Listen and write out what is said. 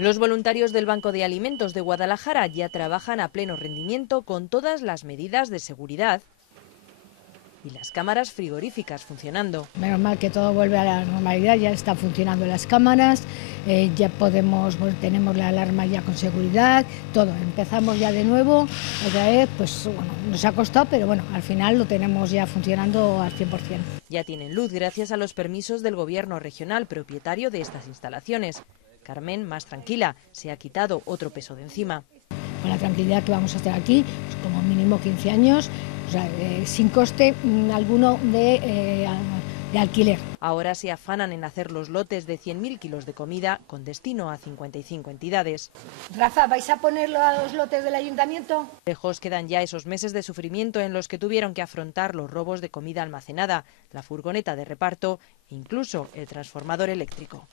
Los voluntarios del Banco de Alimentos de Guadalajara ya trabajan a pleno rendimiento con todas las medidas de seguridad y las cámaras frigoríficas funcionando. Menos mal que todo vuelve a la normalidad, ya están funcionando las cámaras, ya podemos, tenemos la alarma ya con seguridad, todo. Empezamos ya de nuevo, otra vez, pues bueno, nos ha costado, pero bueno, al final lo tenemos ya funcionando al 100%. Ya tienen luz gracias a los permisos del gobierno regional propietario de estas instalaciones. Carmen, más tranquila, se ha quitado otro peso de encima. Con la tranquilidad que vamos a estar aquí, pues como mínimo 15 años, o sea, sin coste alguno de alquiler. Ahora se afanan en hacer los lotes de 100.000 kilos de comida con destino a 55 entidades. Rafa, ¿vais a poner los lotes del ayuntamiento? Lejos quedan ya esos meses de sufrimiento en los que tuvieron que afrontar los robos de comida almacenada, la furgoneta de reparto e incluso el transformador eléctrico.